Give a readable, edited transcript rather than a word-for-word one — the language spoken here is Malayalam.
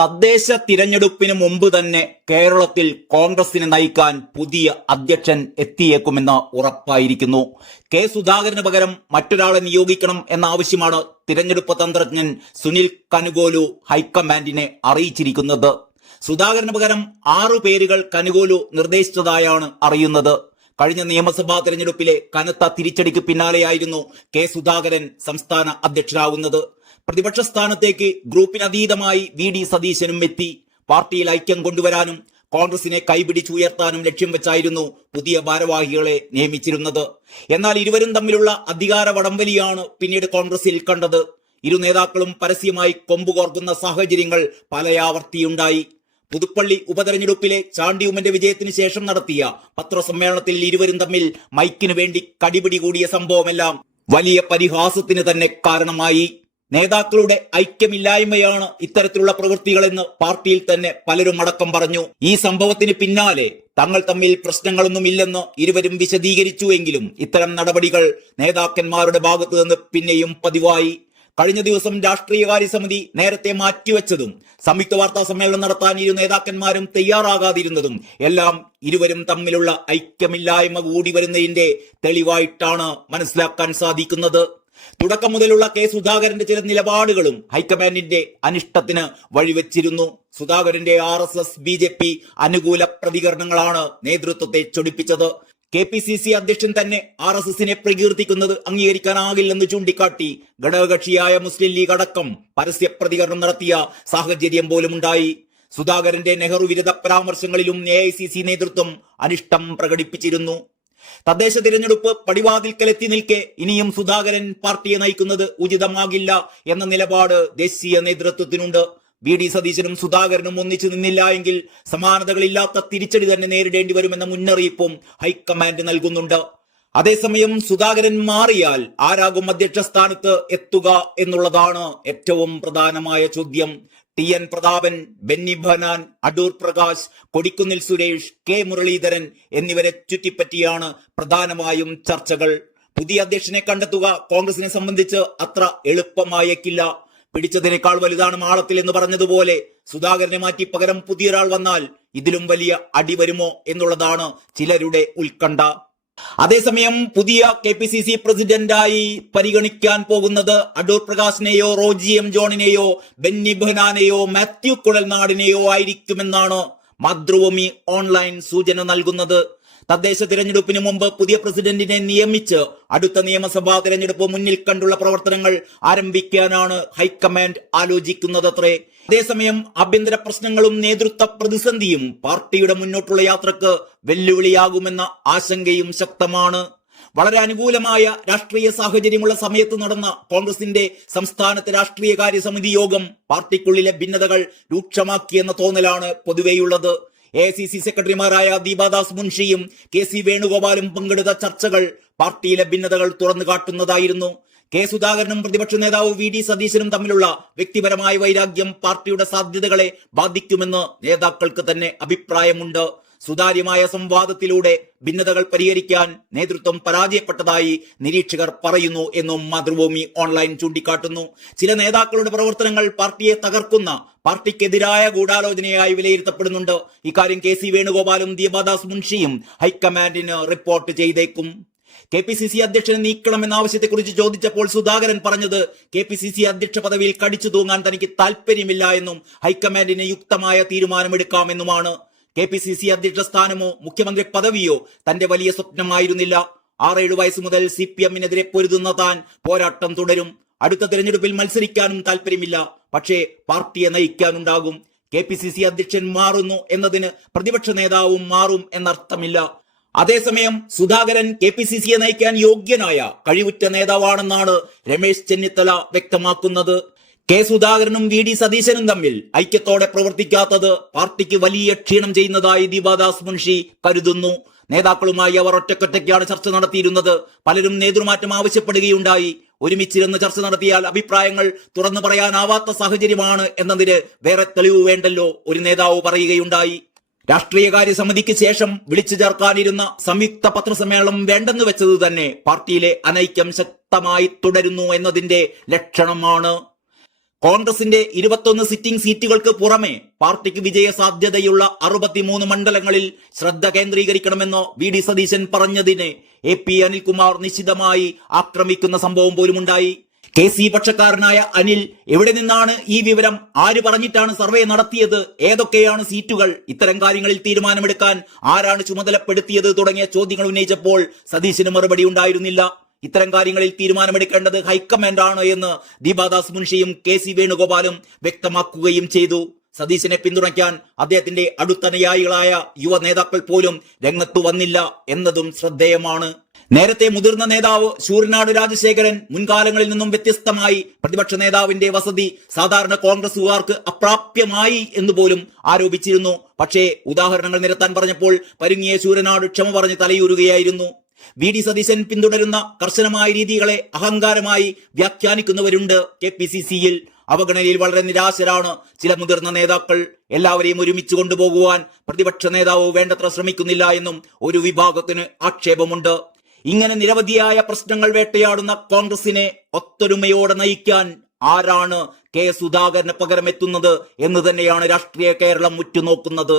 തദ്ദേശ തിരഞ്ഞെടുപ്പിന് മുമ്പ് തന്നെ കേരളത്തിൽ കോൺഗ്രസിനെ നയിക്കാൻ പുതിയ അധ്യക്ഷൻ എത്തിയേക്കുമെന്ന് ഉറപ്പായിരിക്കുന്നു. കെ സുധാകരന് പകരം മറ്റൊരാളെ നിയോഗിക്കണം എന്ന ആവശ്യമാണ് തിരഞ്ഞെടുപ്പ് തന്ത്രജ്ഞൻ സുനിൽ കനുഗോലു ഹൈക്കമാൻഡിനെ അറിയിച്ചിരിക്കുന്നത്. സുധാകരന് പകരം 6 പേരുകൾ കനുഗോലു നിർദ്ദേശിച്ചതായാണ് അറിയുന്നത്. കഴിഞ്ഞ നിയമസഭാ തെരഞ്ഞെടുപ്പിലെ കനത്ത തിരിച്ചടിക്ക് പിന്നാലെയായിരുന്നു കെ സുധാകരൻ സംസ്ഥാന അധ്യക്ഷനാകുന്നത്. പ്രതിപക്ഷ സ്ഥാനത്തേക്ക് ഗ്രൂപ്പിനതീതമായി VD സതീശനും എത്തി. പാർട്ടിയിൽ ഐക്യം കൊണ്ടുവരാനും കോൺഗ്രസിനെ കൈപിടിച്ചുയർത്താനും ലക്ഷ്യം വെച്ചായിരുന്നു പുതിയ ഭാരവാഹികളെ നിയമിച്ചിരുന്നത്. എന്നാൽ ഇരുവരും തമ്മിലുള്ള അധികാര വടംവലിയാണ് പിന്നീട് കോൺഗ്രസിൽ കണ്ടത്. ഇരു നേതാക്കളും പരസ്യമായി കൊമ്പുകോർക്കുന്ന സാഹചര്യങ്ങൾ പലയാവർത്തിയുണ്ടായി. പുതുപ്പള്ളി ഉപതെരഞ്ഞെടുപ്പിലെ ചാണ്ടിയുമ്മന്റെ വിജയത്തിന് ശേഷം നടത്തിയ പത്രസമ്മേളനത്തിൽ ഇരുവരും തമ്മിൽ മൈക്കിനു വേണ്ടി കടിപിടി കൂടിയ സംഭവമെല്ലാം വലിയ പരിഹാസത്തിന് തന്നെ കാരണമായി. നേതാക്കളുടെ ഐക്യമില്ലായ്മയാണ് ഇത്തരത്തിലുള്ള പ്രവൃത്തികളെന്ന് പാർട്ടിയിൽ തന്നെ പലരും അടക്കം പറഞ്ഞു. ഈ സംഭവത്തിന് പിന്നാലെ തങ്ങൾ തമ്മിൽ പ്രശ്നങ്ങളൊന്നുമില്ലെന്ന് ഇരുവരും വിശദീകരിച്ചുവെങ്കിലും ഇത്തരം നടപടികൾ നേതാക്കന്മാരുടെ ഭാഗത്തു നിന്ന് പിന്നെയും പതിവായി. കഴിഞ്ഞ ദിവസം രാഷ്ട്രീയകാര്യ സമിതി നേരത്തെ മാറ്റിവെച്ചതും സംയുക്ത വാർത്താ സമ്മേളനം നടത്താൻ ഇരു നേതാക്കന്മാരും തയ്യാറാകാതിരുന്നതും എല്ലാം ഇരുവരും തമ്മിലുള്ള ഐക്യമില്ലായ്മ കൂടി വരുന്നതിന്റെ തെളിവായിട്ടാണ് മനസ്സിലാക്കാൻ സാധിക്കുന്നത്. തുടക്കം മുതലുള്ള കെ സുധാകരന്റെ ചില നിലപാടുകളും ഹൈക്കമാൻഡിന്റെ അനിഷ്ടത്തിന് വഴിവെച്ചിരുന്നു. സുധാകരന്റെ RSS BJP അനുകൂല പ്രതികരണങ്ങളാണ് നേതൃത്വത്തെ ചൊടിപ്പിച്ചത്. KPCC അധ്യക്ഷൻ തന്നെ RSSനെ പ്രകീർത്തിക്കുന്നത് അംഗീകരിക്കാനാകില്ലെന്ന് ചൂണ്ടിക്കാട്ടി ഘടകകക്ഷിയായ മുസ്ലിം ലീഗ് അടക്കം പരസ്യ പ്രതികരണം നടത്തിയ സാഹചര്യം പോലുമുണ്ടായി. സുധാകരന്റെ നെഹ്റു വിരുദ്ധ പരാമർശങ്ങളിലും AICC നേതൃത്വം അനിഷ്ടം പ്രകടിപ്പിച്ചിരുന്നു. തദ്ദേശ തിരഞ്ഞെടുപ്പ് പടിവാതിൽക്കലെത്തി നിൽക്കെ ഇനിയും സുധാകരൻ പാർട്ടിയെ നയിക്കുന്നത് ഉചിതമാകില്ല എന്ന നിലപാട് ദേശീയ നേതൃത്വത്തിനുണ്ട്. VD സതീശനും സുധാകരനും ഒന്നിച്ചു നിന്നില്ല എങ്കിൽ സമാനതകളില്ലാത്ത തിരിച്ചടി തന്നെ നേരിടേണ്ടി വരുമെന്ന മുന്നറിയിപ്പും ഹൈക്കമാൻഡ് നൽകുന്നുണ്ട്. അതേസമയം സുധാകരൻ മാറിയാൽ ആരാകും അധ്യക്ഷ സ്ഥാനത്ത് എത്തുക എന്നുള്ളതാണ് ഏറ്റവും പ്രധാനമായ ചോദ്യം. TN പ്രതാപൻ, ബെന്നി ബെഹനാൻ, അടൂർ പ്രകാശ്, കൊടിക്കുന്നിൽ സുരേഷ്, K മുരളീധരൻ എന്നിവരെ ചുറ്റിപ്പറ്റിയാണ് പ്രധാനമായും ചർച്ചകൾ. പുതിയ അധ്യക്ഷനെ കണ്ടെത്തുക കോൺഗ്രസിനെ സംബന്ധിച്ച് അത്ര എളുപ്പമായേക്കില്ല. പിടിച്ചതിനേക്കാൾ വലുതാണ് മാളത്തിൽ എന്ന് പറഞ്ഞതുപോലെ സുധാകരനെ മാറ്റി പകരം പുതിയൊരാൾ വന്നാൽ ഇതിലും വലിയ അടി വരുമോ എന്നുള്ളതാണ് ചിലരുടെ ഉത്കണ്ഠ. അതേസമയം പുതിയ KPCC പ്രസിഡന്റായി പരിഗണിക്കാൻ പോകുന്നത് അടൂർ പ്രകാശിനെയോ റോജി M ജോണിനെയോ ബെന്നി ബെഹനാനെയോ മാത്യു കുഴൽനാടിനെയോ ആയിരിക്കുമെന്നാണ് മാതൃഭൂമി ഓൺലൈൻ സൂചന നൽകുന്നത്. തദ്ദേശ തിരഞ്ഞെടുപ്പിന് മുമ്പ് പുതിയ പ്രസിഡന്റിനെ നിയമിച്ച് അടുത്ത നിയമസഭാ തിരഞ്ഞെടുപ്പ് മുന്നിൽ കണ്ടുള്ള പ്രവർത്തനങ്ങൾ ആരംഭിക്കാനാണ് ഹൈക്കമാൻഡ് ആലോചിക്കുന്നതത്രേ. അതേസമയം ആഭ്യന്തര പ്രശ്നങ്ങളും നേതൃത്വ പ്രതിസന്ധിയും പാർട്ടിയുടെ മുന്നോട്ടുള്ള യാത്രക്ക് വെല്ലുവിളിയാകുമെന്ന ആശങ്കയും ശക്തമാണ്. വളരെ അനുകൂലമായ രാഷ്ട്രീയ സാഹചര്യമുള്ള സമയത്ത് നടന്ന കോൺഗ്രസിന്റെ സംസ്ഥാനത്തെ രാഷ്ട്രീയകാര്യ സമിതി യോഗം പാർട്ടിക്കുള്ളിലെ ഭിന്നതകൾ രൂക്ഷമാക്കിയെന്ന തോന്നലാണ് പൊതുവെയുള്ളത്. AICC സെക്രട്ടറിമാരായ ദീപാദാസ് മുൻഷിയും KC വേണുഗോപാലും പങ്കെടുത്ത ചർച്ചകൾ പാർട്ടിയിലെ ഭിന്നതകൾ തുറന്നു കാട്ടുന്നതായിരുന്നു. കെ സുധാകരനും പ്രതിപക്ഷ നേതാവ് VD സതീശനും തമ്മിലുള്ള വ്യക്തിപരമായ വൈരാഗ്യം പാർട്ടിയുടെ സാധ്യതകളെ ബാധിക്കുമെന്ന് നേതാക്കൾക്ക് തന്നെ അഭിപ്രായമുണ്ട്. സുതാര്യമായ സംവാദത്തിലൂടെ ഭിന്നതകൾ പരിഹരിക്കാൻ നേതൃത്വം പരാജയപ്പെട്ടതായി നിരീക്ഷകർ പറയുന്നു എന്നും മാതൃഭൂമി ഓൺലൈൻ ചൂണ്ടിക്കാട്ടുന്നു. ചില നേതാക്കളുടെ പ്രവർത്തനങ്ങൾ പാർട്ടിയെ തകർക്കുന്ന പാർട്ടിക്കെതിരായ ഗൂഢാലോചനയായി വിലയിരുത്തപ്പെടുന്നുണ്ട്. ഇക്കാര്യം KC വേണുഗോപാലും ദീപാദാസ് മുൻഷിയും ഹൈക്കമാൻഡിന് റിപ്പോർട്ട് ചെയ്തേക്കും. KPCC അധ്യക്ഷനെ നീക്കണമെന്ന ആവശ്യത്തെക്കുറിച്ച് ചോദിച്ചപ്പോൾ സുധാകരൻ പറഞ്ഞത് KPCC അധ്യക്ഷ പദവിയിൽ കടിച്ചു തൂങ്ങാൻ തനിക്ക് താല്പര്യമില്ല എന്നും ഹൈക്കമാൻഡിന് യുക്തമായ തീരുമാനമെടുക്കാമെന്നുമാണ്. KPCC അധ്യക്ഷ സ്ഥാനമോ മുഖ്യമന്ത്രി പദവിയോ തന്റെ വലിയ സ്വപ്നമായിരുന്നില്ല. 6-7 വയസ്സ് മുതൽ CPM-നെതിരെ പൊരുതുന്ന താൻ പോരാട്ടം തുടരും. അടുത്ത തിരഞ്ഞെടുപ്പിൽ മത്സരിക്കാനും താല്പര്യമില്ല. പക്ഷേ പാർട്ടിയെ നയിക്കാനുണ്ടാകും. KPCC അധ്യക്ഷൻ മാറുന്നു എന്നതിന് പ്രതിപക്ഷ നേതാവും മാറും എന്നർത്ഥമില്ല. അതേസമയം സുധാകരൻ KPCCയെ നയിക്കാൻ യോഗ്യനായ കഴിവുറ്റ നേതാവാണെന്നാണ് രമേശ് ചെന്നിത്തല വ്യക്തമാക്കുന്നത്. കെ സുധാകരനും VD സതീശനും തമ്മിൽ ഐക്യത്തോടെ പ്രവർത്തിക്കാത്തത് പാർട്ടിക്ക് വലിയ ക്ഷീണം ചെയ്യുന്നതായി ദീപാദാസ് മുൻഷി കരുതുന്നു. നേതാക്കളുമായി അവർ ഒറ്റക്കൊറ്റയ്ക്കാണ് ചർച്ച നടത്തിയിരുന്നത്. പലരും നേതൃമാറ്റം ആവശ്യപ്പെടുകയുണ്ടായി. ഒരുമിച്ചിരുന്ന് ചർച്ച നടത്തിയാൽ അഭിപ്രായങ്ങൾ തുറന്നു പറയാനാവാത്ത സാഹചര്യമാണ് എന്നതിന് വേറെ തെളിവ് വേണ്ടല്ലോ, ഒരു നേതാവ് പറയുകയുണ്ടായി. രാഷ്ട്രീയകാര്യ സമിതിക്ക് ശേഷം വിളിച്ചു ചേർക്കാനിരുന്ന സംയുക്ത പത്രസമ്മേളനം വേണ്ടെന്ന് വെച്ചത് തന്നെ പാർട്ടിയിലെ അനൈക്യം ശക്തമായി തുടരുന്നു എന്നതിന്റെ ലക്ഷണമാണ്. കോൺഗ്രസിന്റെ 21 സിറ്റിംഗ് സീറ്റുകൾക്ക് പുറമെ പാർട്ടിക്ക് വിജയ സാധ്യതയുള്ള 63 മണ്ഡലങ്ങളിൽ ശ്രദ്ധ കേന്ദ്രീകരിക്കണമെന്ന് വി.ഡി. സതീശൻ പറഞ്ഞതിന് എ.പി. അനിൽകുമാർ നിശിതമായി ആക്രമിക്കുന്ന സംഭവം പോലുമുണ്ടായി. കെ.സി. പക്ഷക്കാരനായ അനിൽ എവിടെ നിന്നാണ് ഈ വിവരം, ആര് പറഞ്ഞിട്ടാണ് സർവേ നടത്തിയത്, ഏതൊക്കെയാണ് സീറ്റുകൾ, ഇത്തരം കാര്യങ്ങളിൽ തീരുമാനമെടുക്കാൻ ആരാണ് ചുമതലപ്പെടുത്തിയത് തുടങ്ങിയ ചോദ്യങ്ങൾ ഉന്നയിച്ചപ്പോൾ സതീശന് മറുപടി ഉണ്ടായിരുന്നില്ല. ഇത്തരം കാര്യങ്ങളിൽ തീരുമാനമെടുക്കേണ്ടത് ഹൈക്കമാൻഡ് ആണ് എന്ന് ദീപാദാസ് മുൻഷിയും കെ.സി. വേണുഗോപാലും വ്യക്തമാക്കുകയും ചെയ്തു. സതീശനെ പിന്തുണയ്ക്കാൻ അദ്ദേഹത്തിന്റെ അടുത്തനുയായികളായ യുവ നേതാക്കൾ പോലും രംഗത്തു വന്നില്ല എന്നതും ശ്രദ്ധേയമാണ്. നേരത്തെ മുതിർന്ന നേതാവ് ശൂരനാട് രാജശേഖരൻ മുൻകാലങ്ങളിൽ നിന്നും വ്യത്യസ്തമായി പ്രതിപക്ഷ നേതാവിന്റെ വസതി സാധാരണ കോൺഗ്രസുകാർക്ക് അപ്രാപ്യമായി എന്ന് പോലും ആരോപിച്ചിരുന്നു. പക്ഷേ ഉദാഹരണങ്ങൾ നിരത്താൻ പറഞ്ഞപ്പോൾ പരുങ്ങിയ ശൂരനാട് ക്ഷമ പറഞ്ഞ് തലയൂരുകയായിരുന്നു. വി.ഡി. സതീശൻ പിന്തുടരുന്ന കർശനമായ രീതികളെ അഹങ്കാരമായി വ്യാഖ്യാനിക്കുന്നവരുണ്ട് കെ.പി.സി.സിയിൽ. അവഗണനയിൽ വളരെ നിരാശരാണ് ചില മുതിർന്ന നേതാക്കൾ. എല്ലാവരെയും ഒരുമിച്ച് കൊണ്ടുപോകുവാൻ പ്രതിപക്ഷ നേതാവ് വേണ്ടത്ര ശ്രമിക്കുന്നില്ല എന്നും ഒരു വിഭാഗത്തിന് ആക്ഷേപമുണ്ട്. ഇങ്ങനെ നിരവധിയായ പ്രശ്നങ്ങൾ വേട്ടയാടുന്ന കോൺഗ്രസിനെ ഒത്തൊരുമയോടെ നയിക്കാൻ ആരാണ് കെ. സുധാകരന് പകരമെത്തുന്നത് എന്ന് തന്നെയാണ് രാഷ്ട്രീയ കേരളം ഉറ്റുനോക്കുന്നത്.